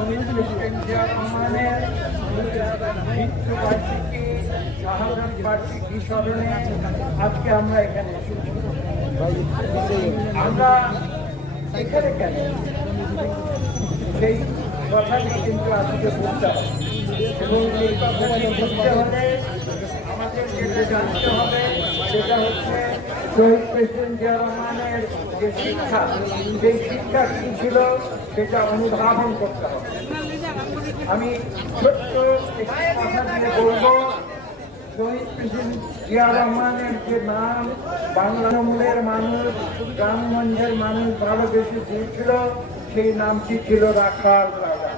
শহীদ president Zia রহমানের মৃত্যুবার্ষিকী শাহাদাত বার্ষিকী স্মরণে আজকে আমরা এখানে এসেছি। আমরা এখানে কেন সেই কথাটি কিন্তু আজকে বলতে হবে এবং এই কথাটি বলতে হলে আমাদের যেটা জানতে হবে সেটা হচ্ছে শহীদ প্রেসিডেন্ট জিয়া রহমানের যে শিক্ষা, সেই শিক্ষা কি ছিল সেটা অনুধাবন করতে হবে। আমি ছোট্ট একটি কথা দিয়ে বলবো, শহীদ প্রেসিডেন্ট জিয়া রহমানের যে নাম বাংলামূলের মানুষ, গ্রামগঞ্জের মানুষ ভালোবেসে দিয়েছিল, সেই নামটি ছিল রাখাল রাজা।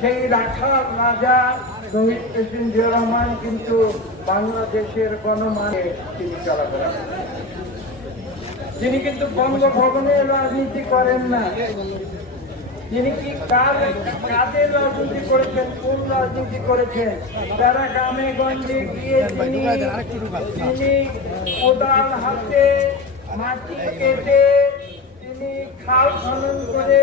সেই রাখাল রাজা শহীদ প্রেসিডেন্ট জিয়া রহমান কিন্তু বাংলাদেশের গণমানে তিনি চলাফেরা করেন। তিনি কিন্তু বঙ্গভবনে রাজনীতি করেন না। তিনি কি কাদের রাজনীতি করেছেন, কোন রাজনীতি করেছেন? তারা গ্রামে গঞ্জে গিয়ে তিনি কোদাল হাতে মাটি কেটে তিনি খাল খনন করে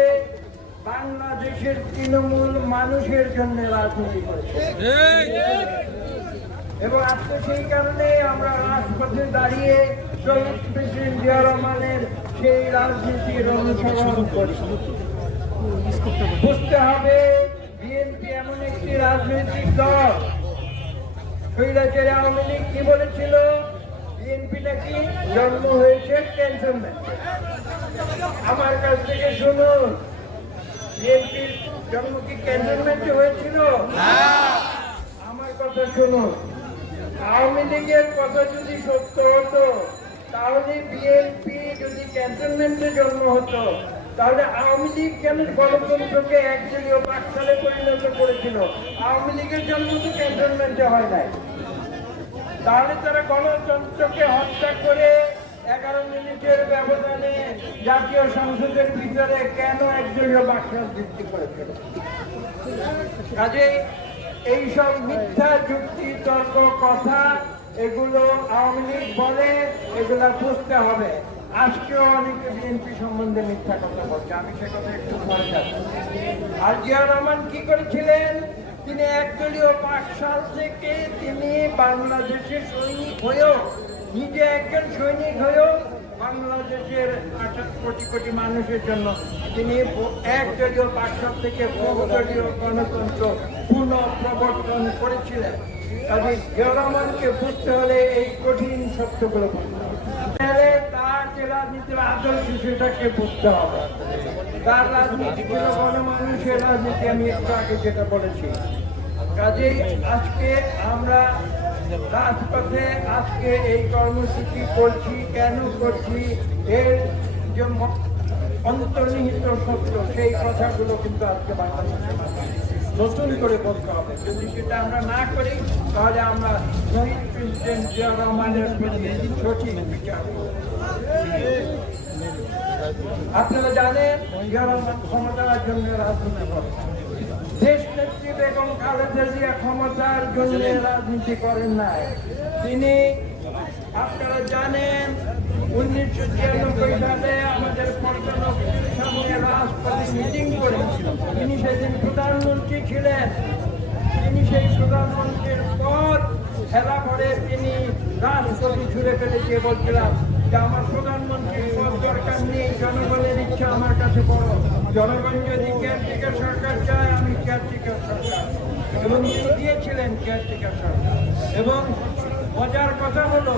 বাংলাদেশের তৃণমূল মানুষের জন্য রাজনীতি করেছেন। এবং আজকে সেই কারণে আমরা রাজপথে দাঁড়িয়ে শহীদ প্রেসিডেন্ট জিয়া রহমানের সেই রাজনীতির অনুসরণ করি। বুঝতে হবে, বিএনপি এমন একটি রাজনৈতিক দল। স্বৈরাচারী আওয়ামী লীগ কি বলেছিল? বিএনপি নাকি জন্ম হয়েছে ক্যান্টনমেন্টে। আমার কাছ থেকে শুনুন, বিএনপির জন্ম কি ক্যান্টনমেন্টে হয়েছিল? আমার কথা শুনুন, আওয়ামী লীগের কথা যদি সত্য হতো তাহলে বিএনপি যদি ক্যান্টনমেন্টে জন্ম হতো তাহলে আওয়ামী লীগ কেন গণতন্ত্রকে একদলীয় পাঠশালে পরিণত করেছিল? আওয়ামী লীগের জন্ম তো ক্যান্টনমেন্টে হয় নাই। তাহলে তারা গণতন্ত্রকে হত্যা করে 11 মিনিটের ব্যবধানে জাতীয় সংসদের ভিতরে কেন একদলীয় বাকশাল সৃষ্টি করেছিল? কাজেই এইসব মিথ্যা যুক্তি তর্ক কথা এগুলো আওয়ামী লীগ বলে, এগুলা বুঝতে হবে। আজকেও অনেকে বিএনপি সম্বন্ধে মিথ্যা কথা বলছে, আমি সে কথা একটু পরে যাচ্ছি। আর জিয়া রহমান কি করেছিলেন? তিনি একদলীয় পাঠশাল থেকে তিনি বাংলাদেশের সৈনিক হয়েও, নিজে একজন সৈনিক হয়েও বাংলাদেশের 28 কোটি কোটি মানুষের জন্য তিনি একদলীয় পাঠশাল থেকে বহুদলীয় গণতন্ত্র পুনঃপ্রবর্তন করেছিলেন। কাজে জিয়া রহমানকে বুঝতে হলে এই কঠিন সত্যগুলো বুঝতে হবে। তার যে রাজনীতির আদর্শ সেটাকে বুঝতে হবে। তার রাজনীতি ছিল গণমানুষের রাজনীতি, আমি একটু আগে যেটা বলেছি। কাজেই আজকে আমরা রাজপথে আজকে এই কর্মসূচি করছি, কেন করছি, এর যে অন্তর্নিহিত সত্য সেই কথাগুলো কিন্তু আজকে বাংলাদেশের নতুন করে বলতে হবে। যদি সেটা আমরা না করি তাহলে আমরা শহীদ প্রেসিডেন্ট জিয়া রহমানের প্রতি সঠিক বিচার করব। আপনারা জানেন জিয়া রহমান ক্ষমতার জন্য রাজনীতি করেন। দেশ নেত্রী বেগম খালেদা জিয়া ক্ষমতার জন্য রাজনীতি করেন নাই। তিনি, আপনারা জানেন, 1996 সালে আমাদের পল্টনগরের সামনে রাজপথে মিটিং করে তিনি সেদিন প্রধানমন্ত্রী ছিলেন। তিনি সেই প্রধানমন্ত্রীর পদ হেলা করে তিনি রাজপথে ছুড়ে ফেলে দিয়ে বলছিলাম যে আমার প্রধানমন্ত্রীর পদ দরকার নেই, জনগণের ইচ্ছা আমার কাছে বড়। জনগণ যদি কেয়ারটেকার সরকার চায়, আমি কেয়ারটেকার সরকার। এবং তিনি দিয়েছিলেন কেয়ারটেকার সরকার। এবং মজার কথা হলো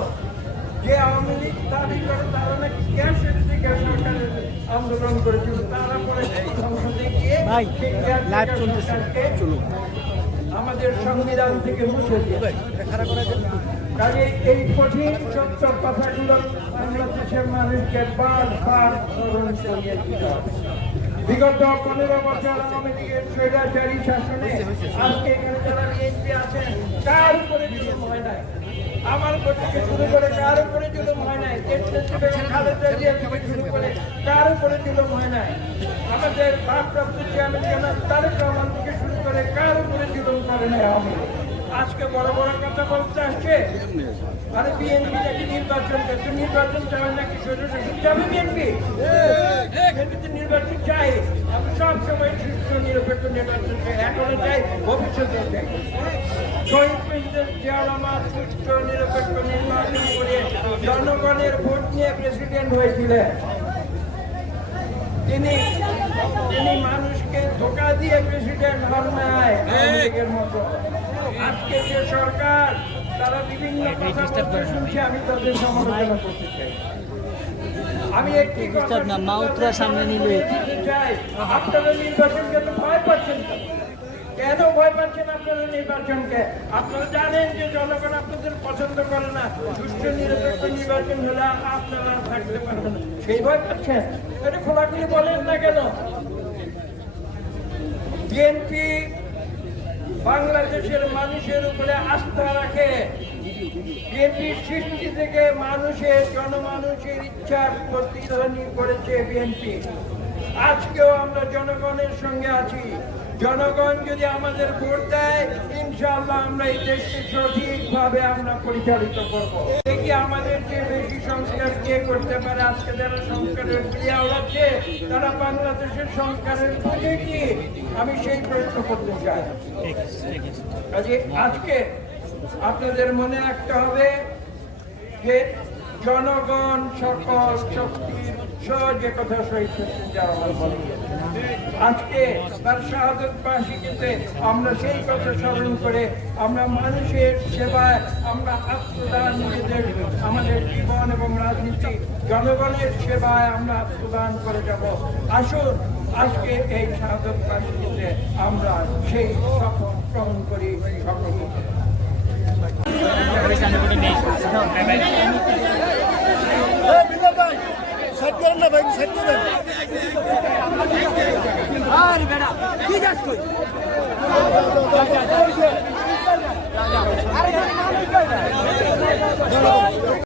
যে আওয়ামী লীগ দাবি করে তারা নাকি কেয়ারটেকার সরকারের আন্দোলন করেছিল, তারা পরে সংসদে গিয়ে আমাদের সংবিধান থেকে মুছে দিয়ে। কাজে এই কঠিন সত্য কথাগুলো বাংলাদেশের মানুষকে বারবার স্মরণ করিয়ে দিতে হবে। বিগত 15 বছর আওয়ামী লীগের স্বৈরাচারী শাসনে আজকে এখানে যারা বিএনপি আছেন, কার উপরে জুলুম হয় নাই? আমার থেকে শুরু করে কার উপরে জুলুম হয় নাই? খালেদা জিয়া থেকে শুরু করে কার উপরে জুলুম হয় নাই? আমাদের ভারপ্রাপ্ত চেয়ারম্যান জনাব তারেক রহমান থেকে শুরু করে কার উপরে জুলুম করে নাই আওয়ামী লীগ? আজকে বড় বড় কথা বলতে আসছে। আরে বিএনপি নাকি নির্বাচন করছে, নির্বাচন চায় নাকি যাবে বিএনপি? নির্বাচন চাই। আমি সব সময় নির্বাচন চাই, এখনো চাই, ভবিষ্যতে চাই। শহীদ প্রেসিডেন্ট জিয়া রহমান সুষ্ঠু নিরপেক্ষ নির্বাচন করে জনগণের ভোট নিয়ে প্রেসিডেন্ট হয়েছিলেন। তিনি মানুষকে ধোঁকা দিয়ে প্রেসিডেন্ট হন নাই আওয়ামী লীগের মতো। আজকে যে সরকার তারা বিভিন্ন কথা বলতে শুনছে, আমি তাদের সমালোচনা করতে চাই। আমি একটি কথা সামনে নিলে চাই, আপনারা নির্বাচনকে তো ভয় পাচ্ছেন কেন? ভয় পাচ্ছেন আপনারা নির্বাচনকে? আপনারা জানেন যে জনগণ আপনাদের পছন্দ করে না, সুষ্ঠু নিরপেক্ষ নির্বাচন হলে আপনারা থাকতে পারবেন না, সেই ভয় পাচ্ছেন। এটা খোলাখুলি বলেন না কেন? বিএনপি বাংলাদেশের মানুষের উপরে আস্থা রাখে। বিএনপির সৃষ্টি থেকে জনমানুষের ইচ্ছার প্রতিধ্বনি করেছে বিএনপি। আজকেও আমরা জনগণের সঙ্গে আছি। জনগণ যদি আমাদের ভোট দেয়, ইনশাআল্লাহ আমরা এই দেশকে সঠিকভাবে আমরা পরিচালিত করব। দেখি আমাদের যে বেশি সংস্কার কে করতে পারে। আজকে যারা সংস্কারের ক্রিয়া হচ্ছে, তারা বাংলাদেশের সংস্কারের বুঝে কি? আমি সেই প্রশ্ন করতে চাই। আজকে আপনাদের মনে রাখতে হবে যে জনগণ সকল শক্তির যে কথা শহীদ আজকে তার শাহাদত বার্ষিকীতে আমরা সেই কথা স্মরণ করে আমরা মানুষের সেবায় আমরা আত্মদান, নিজেদের আমাদের জীবন এবং রাজনীতি জনগণের সেবায় আমরা আত্মদান করে যাব। আসুন আজকে এই শাহাদত বার্ষিকীতে আমরা সেই শপথ গ্রহণ করি সকলকে। আরে বেটা কি যাস তুই? আরে